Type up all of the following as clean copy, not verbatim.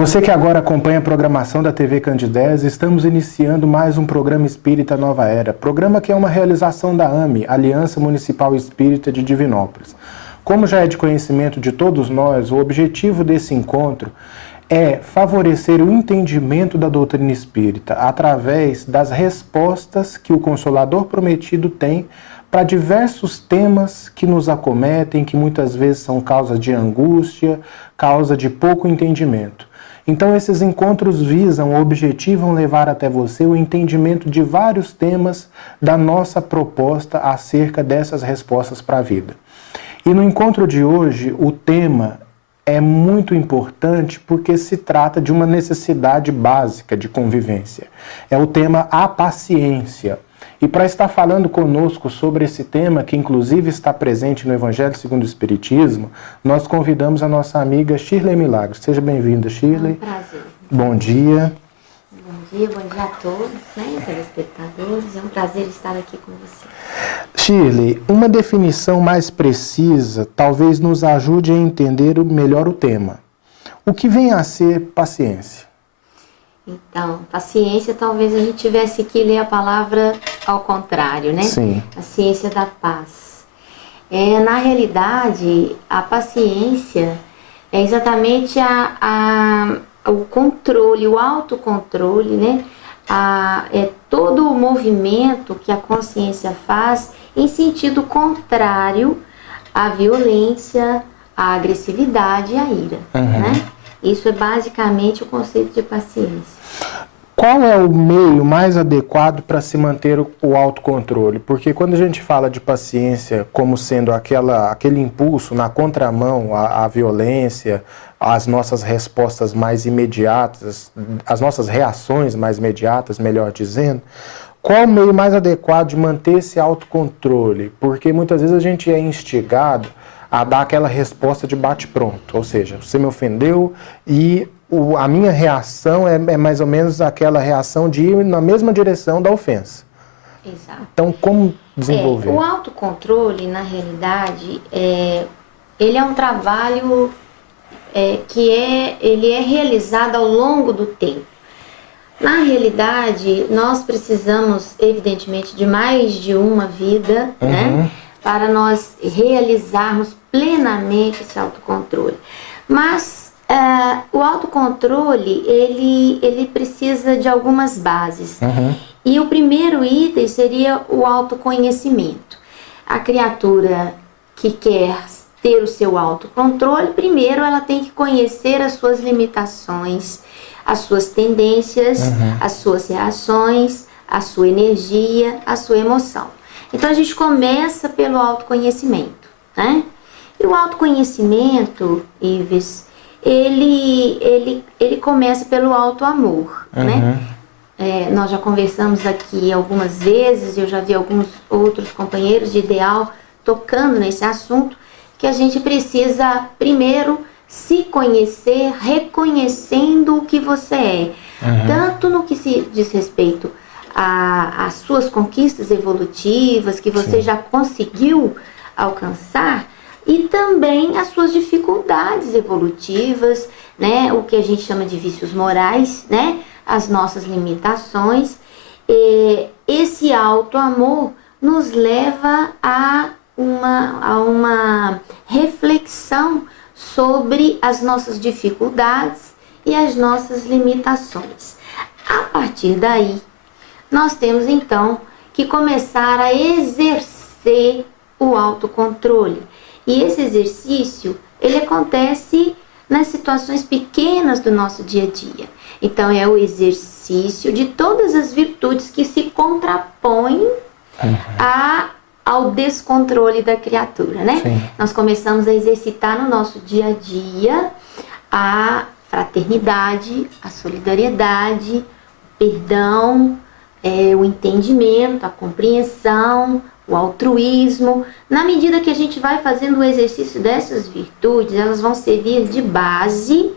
você que agora acompanha a programação da TV Candidez, estamos iniciando mais um programa Espírita Nova Era, programa que é uma realização da AME, Aliança Municipal Espírita de Divinópolis. Como já é de conhecimento de todos nós, o objetivo desse encontro é favorecer o entendimento da doutrina espírita através das respostas que o Consolador Prometido tem para diversos temas que nos acometem, que muitas vezes são causa de angústia, causa de pouco entendimento. Então, esses encontros objetivam levar até você o entendimento de vários temas da nossa proposta acerca dessas respostas para a vida. E no encontro de hoje, o tema é muito importante porque se trata de uma necessidade básica de convivência. É o tema a paciência. E para estar falando conosco sobre esse tema, que inclusive está presente no Evangelho segundo o Espiritismo, nós convidamos a nossa amiga Shirley Milagros. Seja bem-vinda, Shirley. É um prazer. Bom dia. Bom dia a todos, telespectadores. É um prazer estar aqui com você. Shirley, uma definição mais precisa talvez nos ajude a entender melhor o tema. O que vem a ser paciência? Então, paciência, talvez a gente tivesse que ler a palavra ao contrário, né? Sim. A ciência da paz. Na realidade, a paciência é exatamente o controle, o autocontrole, né? É todo o movimento que a consciência faz em sentido contrário à violência, à agressividade e à ira, né? Isso é basicamente o conceito de paciência. Qual é o meio mais adequado para se manter o autocontrole? Porque quando a gente fala de paciência como sendo aquele impulso na contramão à violência, às nossas respostas mais imediatas, as nossas reações mais imediatas, melhor dizendo, qual o meio mais adequado de manter esse autocontrole? Porque muitas vezes a gente é instigado a dar aquela resposta de bate-pronto, ou seja, você me ofendeu e a minha reação é mais ou menos aquela reação de ir na mesma direção da ofensa. Exato. Então, como desenvolver? O autocontrole, na realidade, ele é um trabalho ele é realizado ao longo do tempo. Na realidade, nós precisamos, evidentemente, de mais de uma vida, né? Para nós realizarmos plenamente esse autocontrole. Mas o autocontrole, ele precisa de algumas bases. E o primeiro item seria o autoconhecimento. A criatura que quer ter o seu autocontrole, primeiro ela tem que conhecer as suas limitações, as suas tendências, as suas reações, a sua energia, a sua emoção. Então a gente começa pelo autoconhecimento, né? E o autoconhecimento, Ives, ele começa pelo autoamor, né? Nós já conversamos aqui algumas vezes, eu já vi alguns outros companheiros de ideal tocando nesse assunto, que a gente precisa primeiro se conhecer, reconhecendo o que você é, tanto no que se diz respeito as suas conquistas evolutivas que você já conseguiu alcançar e também as suas dificuldades evolutivas, né? O que a gente chama de vícios morais, né? As nossas limitações. Esse autoamor nos leva a uma reflexão sobre as nossas dificuldades e as nossas limitações. A partir daí, nós temos então que começar a exercer o autocontrole. E esse exercício, ele acontece nas situações pequenas do nosso dia a dia. Então é o exercício de todas as virtudes que se contrapõem ao descontrole da criatura, né? Sim. Nós começamos a exercitar no nosso dia a dia a fraternidade, a solidariedade, o perdão, o entendimento, a compreensão, o altruísmo. Na medida que a gente vai fazendo o exercício dessas virtudes, elas vão servir de base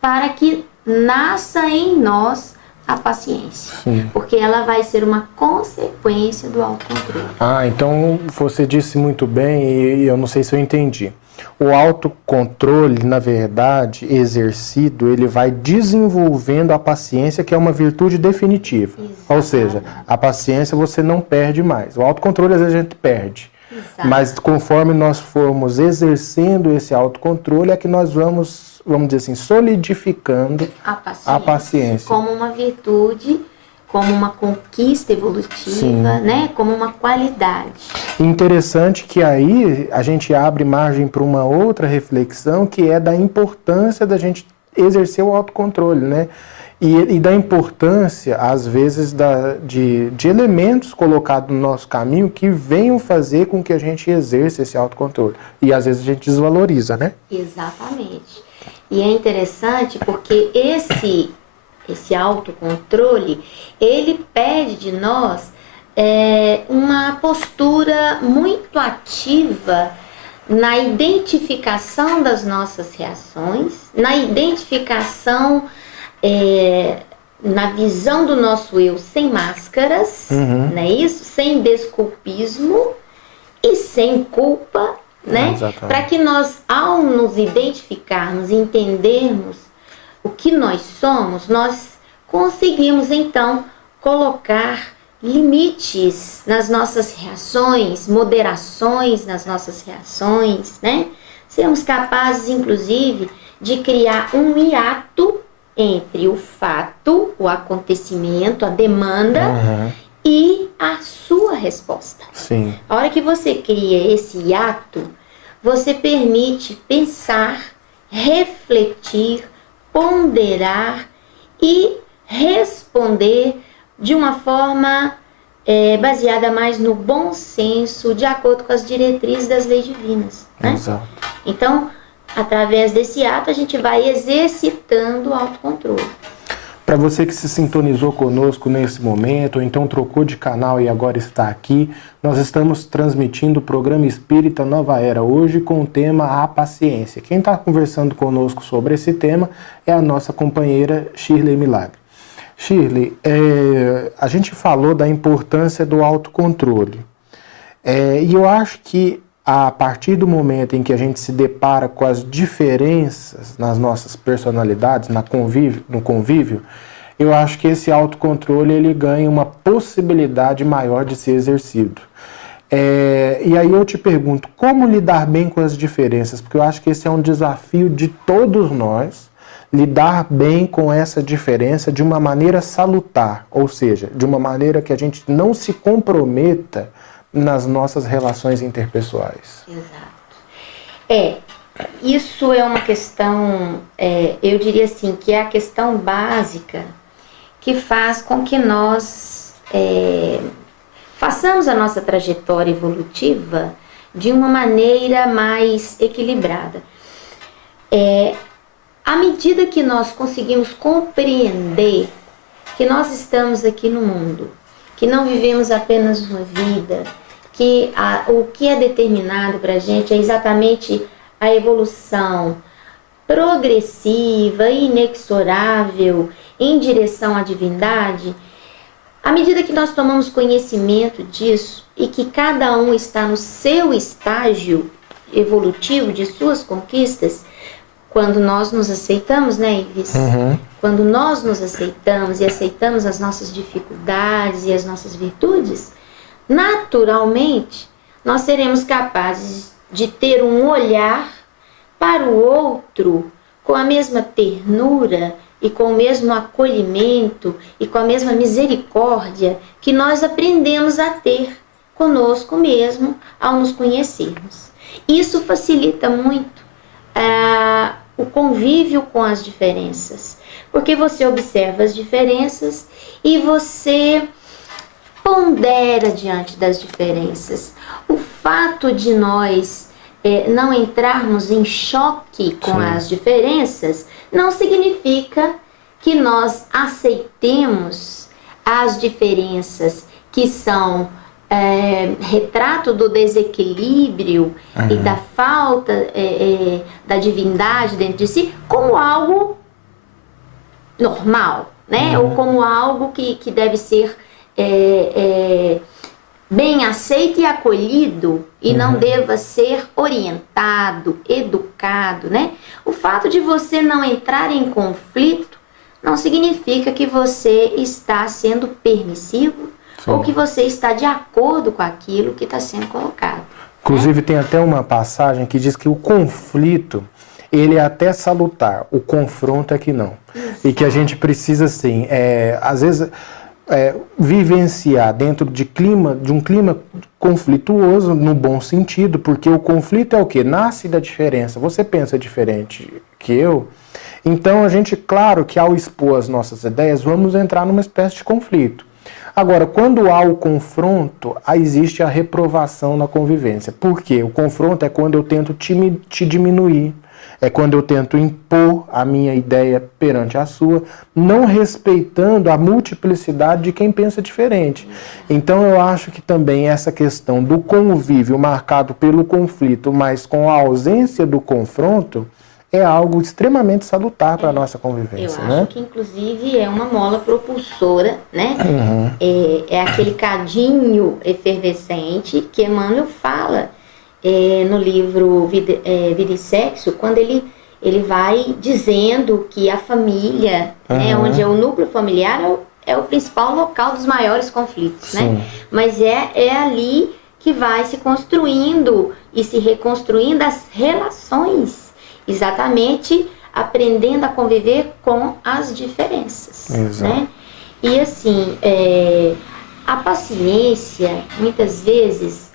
para que nasça em nós a paciência. Sim. Porque ela vai ser uma consequência do autocontrole. Então você disse muito bem e eu não sei se eu entendi. O autocontrole, na verdade, exercido, ele vai desenvolvendo a paciência, que é uma virtude definitiva. Exato. Ou seja, a paciência você não perde mais. O autocontrole, às vezes, a gente perde. Exato. Mas conforme nós formos exercendo esse autocontrole, é que nós vamos dizer assim, solidificando a paciência. Como uma virtude, como uma conquista evolutiva, Sim. né? Como uma qualidade. Interessante que aí a gente abre margem para uma outra reflexão, que é da importância da gente exercer o autocontrole, né? E da importância, às vezes, de elementos colocados no nosso caminho que venham fazer com que a gente exerça esse autocontrole. E às vezes a gente desvaloriza, né? Exatamente. E é interessante porque esse autocontrole, ele pede de nós uma postura muito ativa na identificação das nossas reações, na identificação, na visão do nosso eu sem máscaras, não é isso? Sem desculpismo e sem culpa, né? Para que nós, ao nos identificarmos, entendermos o que nós somos, nós conseguimos então colocar limites nas nossas reações, moderações nas nossas reações, né? Sermos capazes, inclusive, de criar um hiato entre o fato, o acontecimento, a demanda e a sua resposta. Sim. A hora que você cria esse hiato, você permite pensar, refletir, ponderar e responder de uma forma baseada mais no bom senso, de acordo com as diretrizes das leis divinas, né? Exato. Então, através desse ato, a gente vai exercitando o autocontrole. Para você que se sintonizou conosco nesse momento, ou então trocou de canal e agora está aqui, nós estamos transmitindo o programa Espírita Nova Era, hoje com o tema A Paciência. Quem está conversando conosco sobre esse tema é a nossa companheira Shirley Milagre. Shirley, a gente falou da importância do autocontrole. E eu acho que a partir do momento em que a gente se depara com as diferenças nas nossas personalidades, no convívio, eu acho que esse autocontrole ele ganha uma possibilidade maior de ser exercido. E aí eu te pergunto, como lidar bem com as diferenças? Porque eu acho que esse é um desafio de todos nós, lidar bem com essa diferença de uma maneira salutar, ou seja, de uma maneira que a gente não se comprometa nas nossas relações interpessoais. Exato. Isso é uma questão, eu diria assim, que é a questão básica que faz com que nós façamos a nossa trajetória evolutiva de uma maneira mais equilibrada. À medida que nós conseguimos compreender que nós estamos aqui no mundo, que não vivemos apenas uma vida, que o que é determinado para a gente é exatamente a evolução progressiva e inexorável em direção à divindade, à medida que nós tomamos conhecimento disso e que cada um está no seu estágio evolutivo de suas conquistas, quando nós nos aceitamos, né, Ives? Quando nós nos aceitamos e aceitamos as nossas dificuldades e as nossas virtudes, naturalmente, nós seremos capazes de ter um olhar para o outro com a mesma ternura e com o mesmo acolhimento e com a mesma misericórdia que nós aprendemos a ter conosco mesmo ao nos conhecermos. Isso facilita muito o convívio com as diferenças, porque você observa as diferenças e você pondera diante das diferenças. O fato de nós não entrarmos em choque com as diferenças não significa que nós aceitemos as diferenças que são retrato do desequilíbrio e da falta da divindade dentro de si como algo normal, né? Ou como algo que deve ser bem aceito e acolhido e não deva ser orientado, educado, né? O fato de você não entrar em conflito não significa que você está sendo permissivo ou que você está de acordo com aquilo que está sendo colocado. Inclusive, tem até uma passagem que diz que o conflito, ele é até salutar, o confronto é que não. Isso. E que a gente precisa, assim, às vezes, vivenciar dentro de um clima conflituoso, no bom sentido, porque o conflito é o quê? Nasce da diferença. Você pensa diferente que eu, então a gente, claro que ao expor as nossas ideias, vamos entrar numa espécie de conflito. Agora, quando há o confronto, existe a reprovação na convivência. Por quê? O confronto é quando eu tento te diminuir, é quando eu tento impor a minha ideia perante a sua, não respeitando a multiplicidade de quem pensa diferente. Então, eu acho que também essa questão do convívio marcado pelo conflito, mas com a ausência do confronto, é algo extremamente salutar para a nossa convivência. Eu acho que, inclusive, é uma mola propulsora, né? É aquele cadinho efervescente que Emmanuel fala no livro Vida e Sexo, quando ele vai dizendo que a família, né, onde é o núcleo familiar, é o principal local dos maiores conflitos, né? Mas é ali que vai se construindo e se reconstruindo as relações, exatamente aprendendo a conviver com as diferenças. Né? E assim, a paciência, muitas vezes,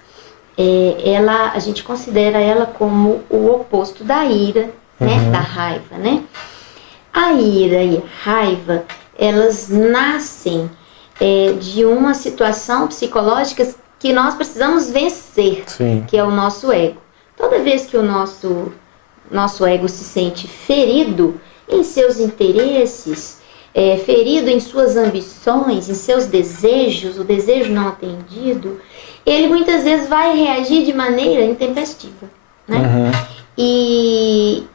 a gente considera ela como o oposto da ira, né? Da raiva. Né? A ira e a raiva, elas nascem de uma situação psicológica que nós precisamos vencer, que é o nosso ego. Toda vez que o nosso ego se sente ferido em seus interesses, ferido em suas ambições, em seus desejos, o desejo não atendido, ele muitas vezes vai reagir de maneira intempestiva. Né? E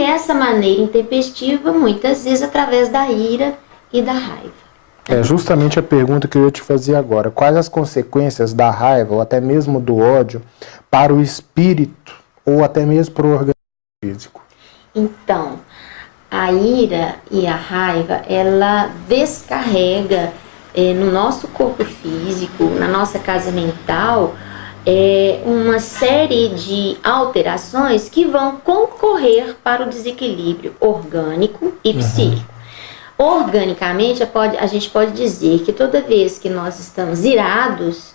essa maneira intempestiva, muitas vezes, através da ira e da raiva. É justamente a pergunta que eu ia te fazer agora. Quais as consequências da raiva, ou até mesmo do ódio, para o espírito, ou até mesmo para o organismo físico? Então, a ira e a raiva, ela descarrega no nosso corpo físico, na nossa casa mental, uma série de alterações que vão concorrer para o desequilíbrio orgânico e psíquico. Organicamente, a gente pode dizer que toda vez que nós estamos irados,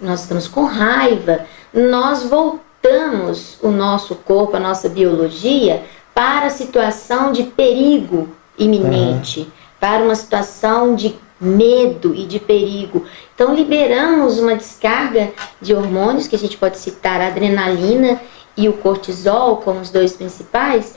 nós estamos com raiva, nós voltamos o nosso corpo, a nossa biologia, para a situação de perigo iminente, para uma situação de medo e de perigo. Então, liberamos uma descarga de hormônios, que a gente pode citar a adrenalina e o cortisol como os dois principais,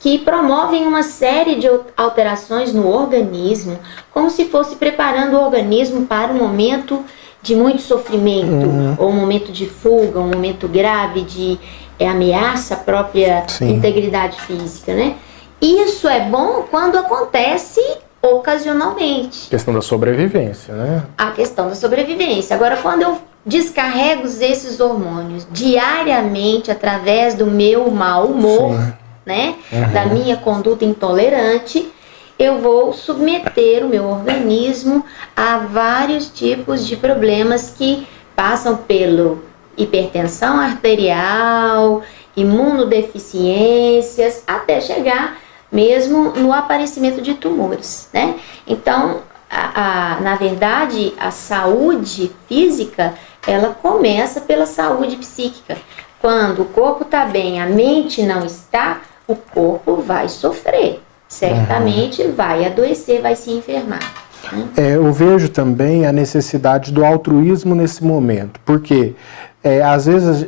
que promovem uma série de alterações no organismo, como se fosse preparando o organismo para um momento de muito sofrimento, ou um momento de fuga, um momento grave de ameaça à própria integridade física, né? Isso é bom quando acontece ocasionalmente. A questão da sobrevivência, né? A questão da sobrevivência. Agora, quando eu descarrego esses hormônios diariamente através do meu mau humor, né? Da minha conduta intolerante, eu vou submeter o meu organismo a vários tipos de problemas que passam pelo hipertensão arterial, imunodeficiências, até chegar mesmo no aparecimento de tumores, né? Então, na verdade, a saúde física, ela começa pela saúde psíquica. Quando o corpo está bem, a mente não está, o corpo vai sofrer. Certamente vai adoecer, vai se enfermar. Eu vejo também a necessidade do altruísmo nesse momento, porque às vezes,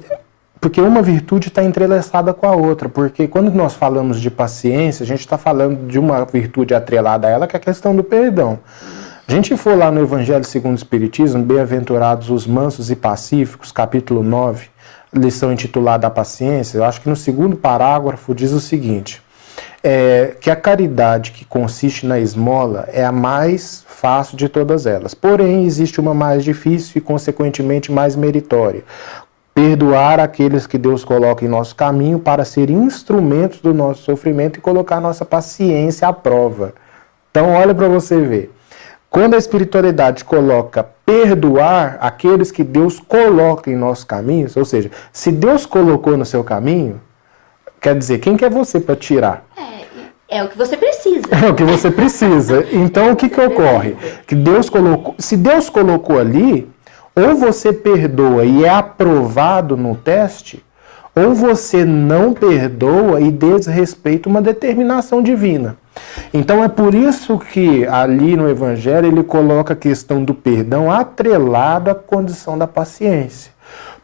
porque uma virtude está entrelaçada com a outra, porque quando nós falamos de paciência, a gente está falando de uma virtude atrelada a ela, que é a questão do perdão. A gente for lá no Evangelho segundo o Espiritismo, Bem-aventurados os mansos e pacíficos, capítulo 9, lição intitulada A Paciência, eu acho que no segundo parágrafo diz o seguinte: que a caridade que consiste na esmola é a mais fácil de todas elas. Porém, existe uma mais difícil e, consequentemente, mais meritória. Perdoar aqueles que Deus coloca em nosso caminho para ser instrumentos do nosso sofrimento e colocar nossa paciência à prova. Então, olha para você ver. Quando a espiritualidade coloca perdoar aqueles que Deus coloca em nossos caminhos, ou seja, se Deus colocou no seu caminho, quer dizer, quem que é você para tirar? É o que você precisa. É o que você precisa. Então, o que ocorre? Que Deus colocou, se Deus colocou ali, ou você perdoa e é aprovado no teste, ou você não perdoa e desrespeita uma determinação divina. Então é por isso que ali no Evangelho ele coloca a questão do perdão atrelado à condição da paciência.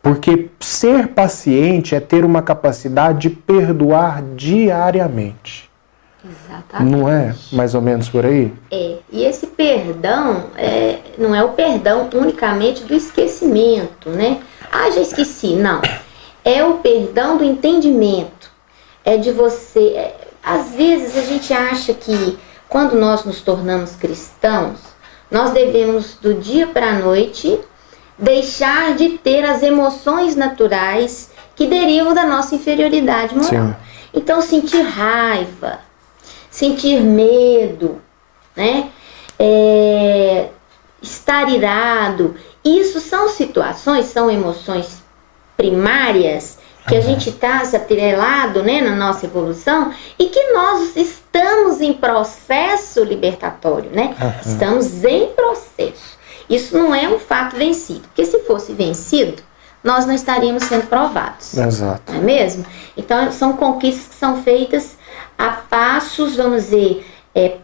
Porque ser paciente é ter uma capacidade de perdoar diariamente. Exatamente. Não é mais ou menos por aí? É. E esse perdão não é o perdão unicamente do esquecimento, né? Ah, já esqueci. Não. É o perdão do entendimento. É de você... Às vezes a gente acha que quando nós nos tornamos cristãos, nós devemos do dia para a noite deixar de ter as emoções naturais que derivam da nossa inferioridade moral. Sim. Então sentir raiva, sentir medo, né? Estar irado, isso são situações, são emoções primárias que a gente está atrelado, né, na nossa evolução e que nós estamos em processo libertatório, né? Estamos em processo. Isso não é um fato vencido, porque se fosse vencido, nós não estaríamos sendo provados. Exato. Não é mesmo? Então, são conquistas que são feitas a passos, vamos dizer,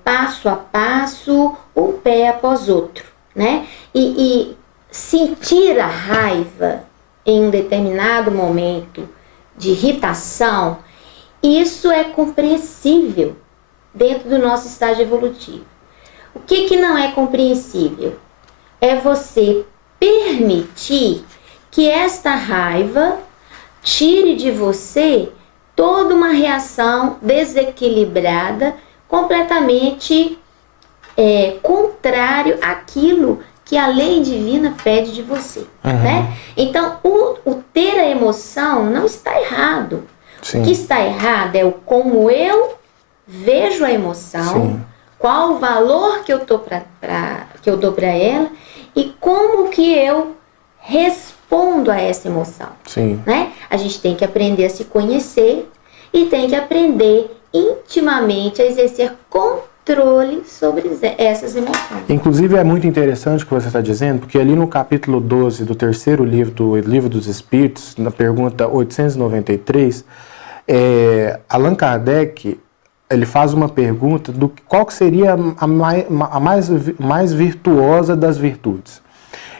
passo a passo, um pé após outro, né? E sentir a raiva em um determinado momento de irritação, isso é compreensível dentro do nosso estágio evolutivo. O que não é compreensível? É você permitir que esta raiva tire de você toda uma reação desequilibrada, completamente contrário àquilo que a lei divina pede de você, né? Então, o ter a emoção não está errado. Sim. O que está errado é o como eu vejo a emoção, sim, qual o valor que eu dou para ela e como que eu respondo a essa emoção. Sim. Né? A gente tem que aprender a se conhecer e tem que aprender intimamente a exercer controle sobre essas emoções. Inclusive é muito interessante o que você está dizendo, porque ali no capítulo 12 do terceiro livro do Livro dos Espíritos, na pergunta 893, Allan Kardec ele faz uma pergunta do qual que seria a mais virtuosa das virtudes.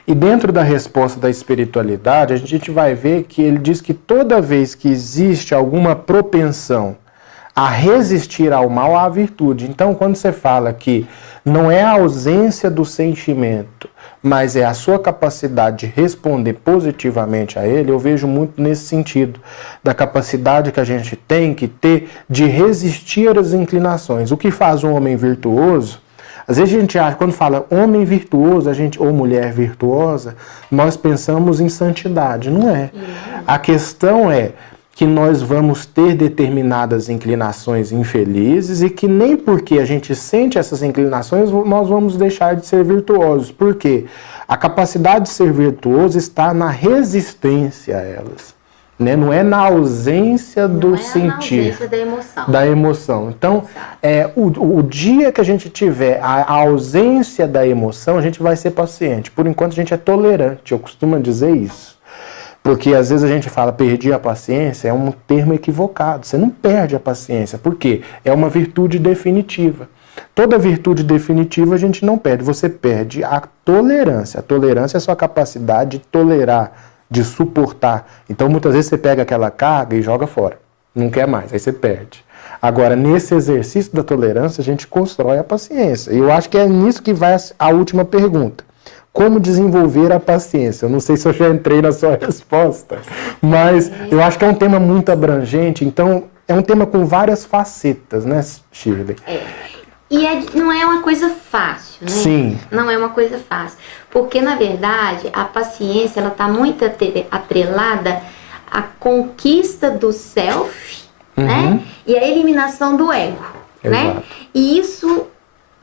E dentro da resposta da espiritualidade, a gente vai ver que ele diz que toda vez que existe alguma propensão a resistir ao mal, há a virtude. Então, quando você fala que não é a ausência do sentimento, mas é a sua capacidade de responder positivamente a ele, eu vejo muito nesse sentido, da capacidade que a gente tem que ter de resistir às inclinações. O que faz um homem virtuoso, às vezes a gente acha, quando fala homem virtuoso, ou mulher virtuosa, nós pensamos em santidade, não é? A questão é que nós vamos ter determinadas inclinações infelizes e que nem porque a gente sente essas inclinações nós vamos deixar de ser virtuosos. Por quê? A capacidade de ser virtuoso está na resistência a elas, né? Não é na ausência do sentir. Na ausência da emoção. Da emoção. Então, o dia que a gente tiver a ausência da emoção, a gente vai ser paciente. Por enquanto a gente é tolerante, eu costumo dizer isso. Porque às vezes a gente fala perdi a paciência, é um termo equivocado. Você não perde a paciência. Por quê? É uma virtude definitiva. Toda virtude definitiva a gente não perde. Você perde a tolerância. A tolerância é a sua capacidade de tolerar, de suportar. Então muitas vezes você pega aquela carga e joga fora. Não quer mais, aí você perde. Agora, nesse exercício da tolerância, a gente constrói a paciência. E eu acho que é nisso que vai a última pergunta. Como desenvolver a paciência? Eu não sei se eu já entrei na sua resposta, mas eu acho que é um tema muito abrangente. Então, é um tema com várias facetas, né, Shirley? E não é uma coisa fácil, né? Sim. Não é uma coisa fácil. Porque, na verdade, a paciência, ela está muito atrelada à conquista do self, né? E à eliminação do ego, né? E isso,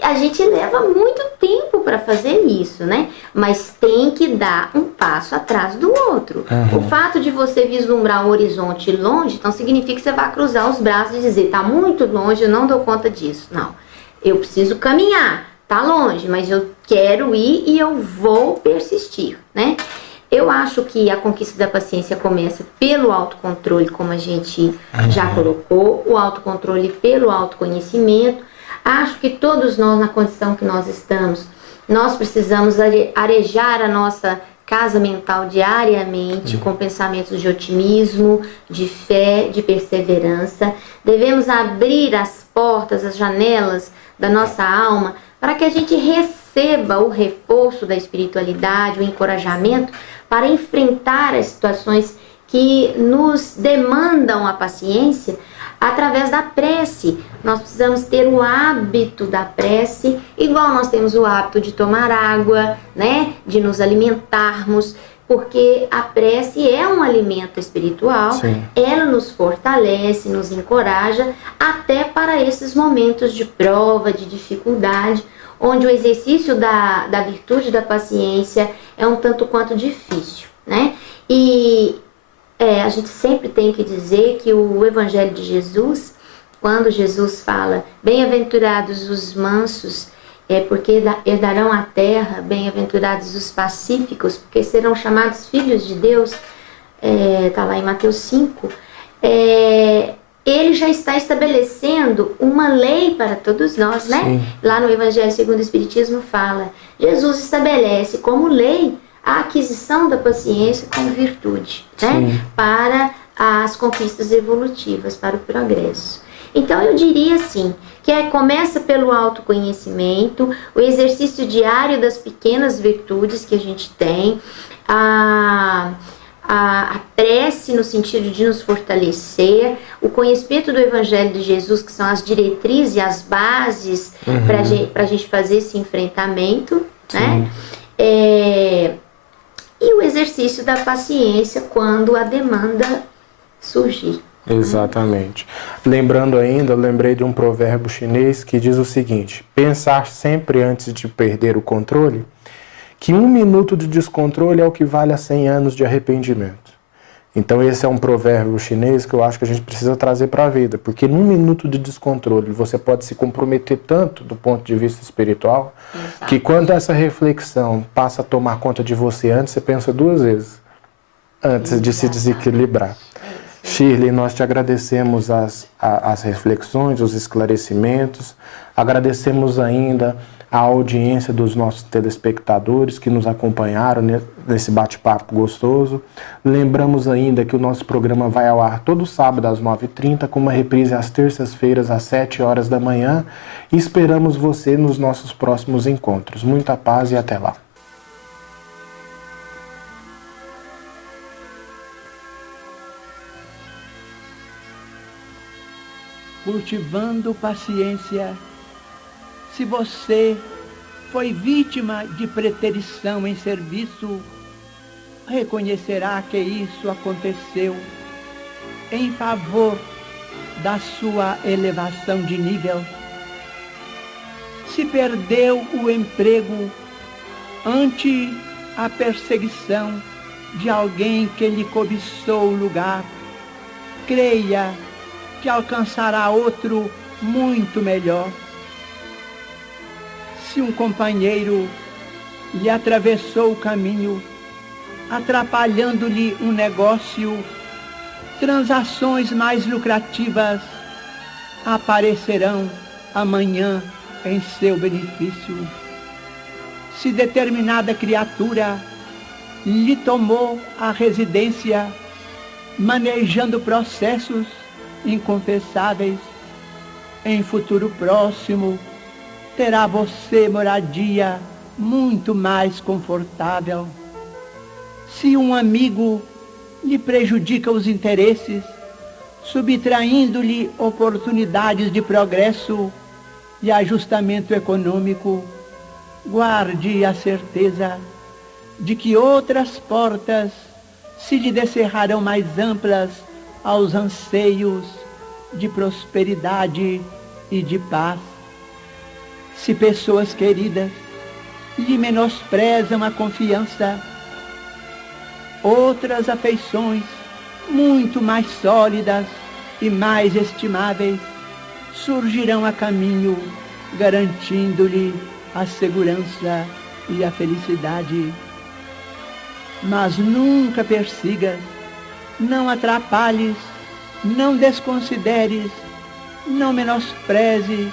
a gente leva muito tempo para fazer isso, né? Mas tem que dar um passo atrás do outro. O fato de você vislumbrar um horizonte longe, então significa que você vai cruzar os braços e dizer, tá muito longe, eu não dou conta disso. Não. Eu preciso caminhar, tá longe, mas eu quero ir e eu vou persistir, né? Eu acho que a conquista da paciência começa pelo autocontrole, como a gente já colocou, o autocontrole pelo autoconhecimento. Acho que todos nós, na condição que nós estamos, nós precisamos arejar a nossa casa mental diariamente com pensamentos de otimismo, de fé, de perseverança. Devemos abrir as portas, as janelas da nossa alma para que a gente receba o reforço da espiritualidade, o encorajamento para enfrentar as situações que nos demandam a paciência através da prece. Nós precisamos ter o hábito da prece, igual nós temos o hábito de tomar água, né, de nos alimentarmos, porque a prece é um alimento espiritual. Sim. Ela nos fortalece, nos encoraja, até para esses momentos de prova, de dificuldade, onde o exercício da virtude da paciência é um tanto quanto difícil, né? E a gente sempre tem que dizer que o Evangelho de Jesus, quando Jesus fala, bem-aventurados os mansos, porque herdarão a terra, bem-aventurados os pacíficos, porque serão chamados filhos de Deus, está lá em Mateus 5, ele já está estabelecendo uma lei para todos nós, né? Sim. Lá no Evangelho segundo o Espiritismo fala, Jesus estabelece como lei a aquisição da paciência como virtude, né? Para as conquistas evolutivas, para o progresso. Então eu diria assim, que começa pelo autoconhecimento, o exercício diário das pequenas virtudes que a gente tem, a prece no sentido de nos fortalecer, o conhecimento do Evangelho de Jesus, que são as diretrizes e as bases para a gente fazer esse enfrentamento, né? E o exercício da paciência quando a demanda surgir. Exatamente. Lembrando ainda, eu lembrei de um provérbio chinês que diz o seguinte: pensar sempre antes de perder o controle, que 1 minuto de descontrole é o que vale a 100 anos de arrependimento. Então esse é um provérbio chinês que eu acho que a gente precisa trazer para a vida, porque num minuto de descontrole você pode se comprometer tanto do ponto de vista espiritual, que quando essa reflexão passa a tomar conta de você antes, você pensa 2 vezes antes de se desequilibrar. Shirley, nós te agradecemos as reflexões, os esclarecimentos, agradecemos ainda a audiência dos nossos telespectadores que nos acompanharam nesse bate-papo gostoso. Lembramos ainda que o nosso programa vai ao ar todo sábado às 9h30, com uma reprise às terças-feiras às 7 horas da manhã, e esperamos você nos nossos próximos encontros. Muita paz e até lá. Cultivando paciência. Se você foi vítima de preterição em serviço, reconhecerá que isso aconteceu em favor da sua elevação de nível. Se perdeu o emprego ante a perseguição de alguém que lhe cobiçou o lugar, creia que alcançará outro muito melhor. Se um companheiro lhe atravessou o caminho, atrapalhando-lhe um negócio, transações mais lucrativas aparecerão amanhã em seu benefício. Se determinada criatura lhe tomou a residência, manejando processos inconfessáveis, em futuro próximo terá você moradia muito mais confortável. Se um amigo lhe prejudica os interesses, subtraindo-lhe oportunidades de progresso e ajustamento econômico, guarde a certeza de que outras portas se lhe descerrarão mais amplas aos anseios de prosperidade e de paz. Se pessoas queridas lhe menosprezam a confiança, outras afeições muito mais sólidas e mais estimáveis surgirão a caminho, garantindo-lhe a segurança e a felicidade. Mas nunca persigas, não atrapalhes, não desconsideres, não menosprezes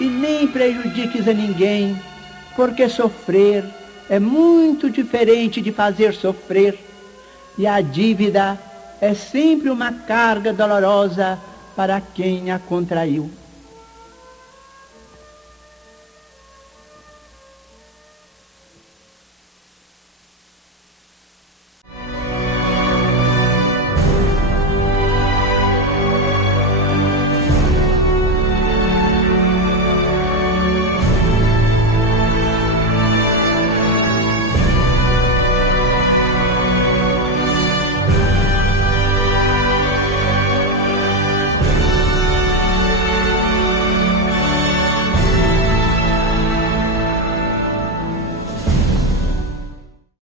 e nem prejudiques a ninguém, porque sofrer é muito diferente de fazer sofrer, e a dívida é sempre uma carga dolorosa para quem a contraiu.